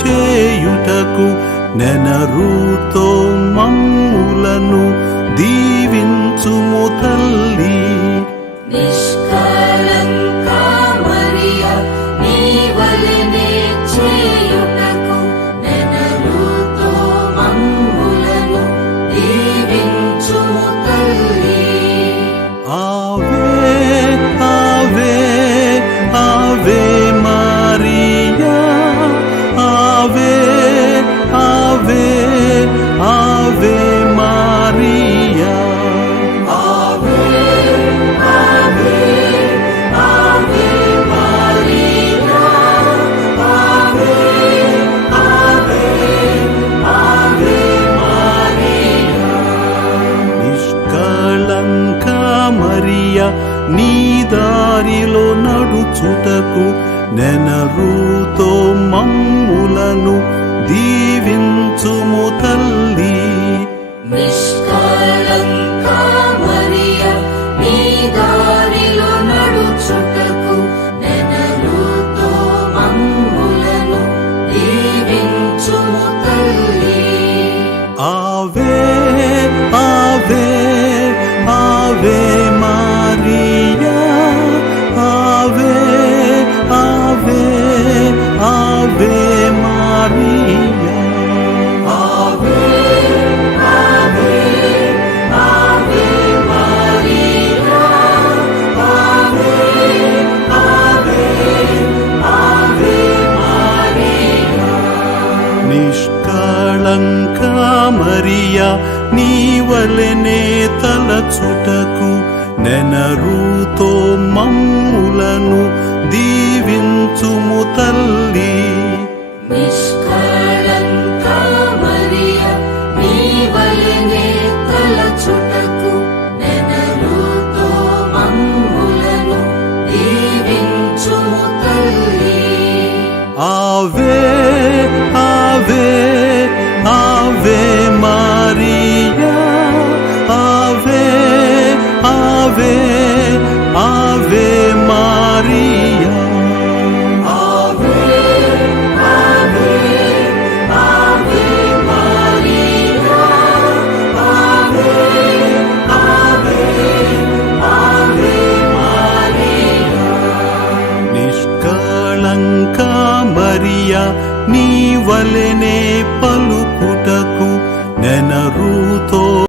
చేయుటకు నెనరుతో మమ్ములను దీవించుము తల్లి. నిష్కళంకా మరియా నీవలెనే చేయుటకు నెనరుతో మమ్ములను దీవించుము తల్లి. ఆవే ఆవే ఆవే మరియా, ఆవే ఆవే ఆవే మరియా, ఆవే ఆవే ఆవే మరియా, ఆవే ఆవే ఆవే మరియా. నిష్కళంకా మరియా నీ దారిలో నడుచుటకు నెనరుతో మమ్ములను దీవించుము తల్లి. నిష్కళంకా మరియా నీ దారిలో నడుచుటకు నెనరుతో మమ్ములను దీవించుము తల్లి. ఆవే ఆవే ఆవే మరియా, ఆవే ఆవే ఆవే మరియా, ఆవే ఆవే ఆవే మరియా, ఆవే ఆవే ఆవే మరియా. నిష్కళంకా మరియా నీవలెనే తలచుటకు నెనరుతో మమ్ములను దీవించుము తల్లి. నిష్కళంకా మరియా నీవలెనే తలచుటకు నెనరుతో మమ్ములను దీవించుము తల్లి. ఆవే ఆవే ఆవే మరియా, ఆవే ఆవే ఆవే మరియా, ఆవే ఆవే ఆవే మరియా, ఆవే ఆవే ఆవే మరియా. నిష్కళంకా మరియా నీవలెనే పలుకుటకు నెనరుతో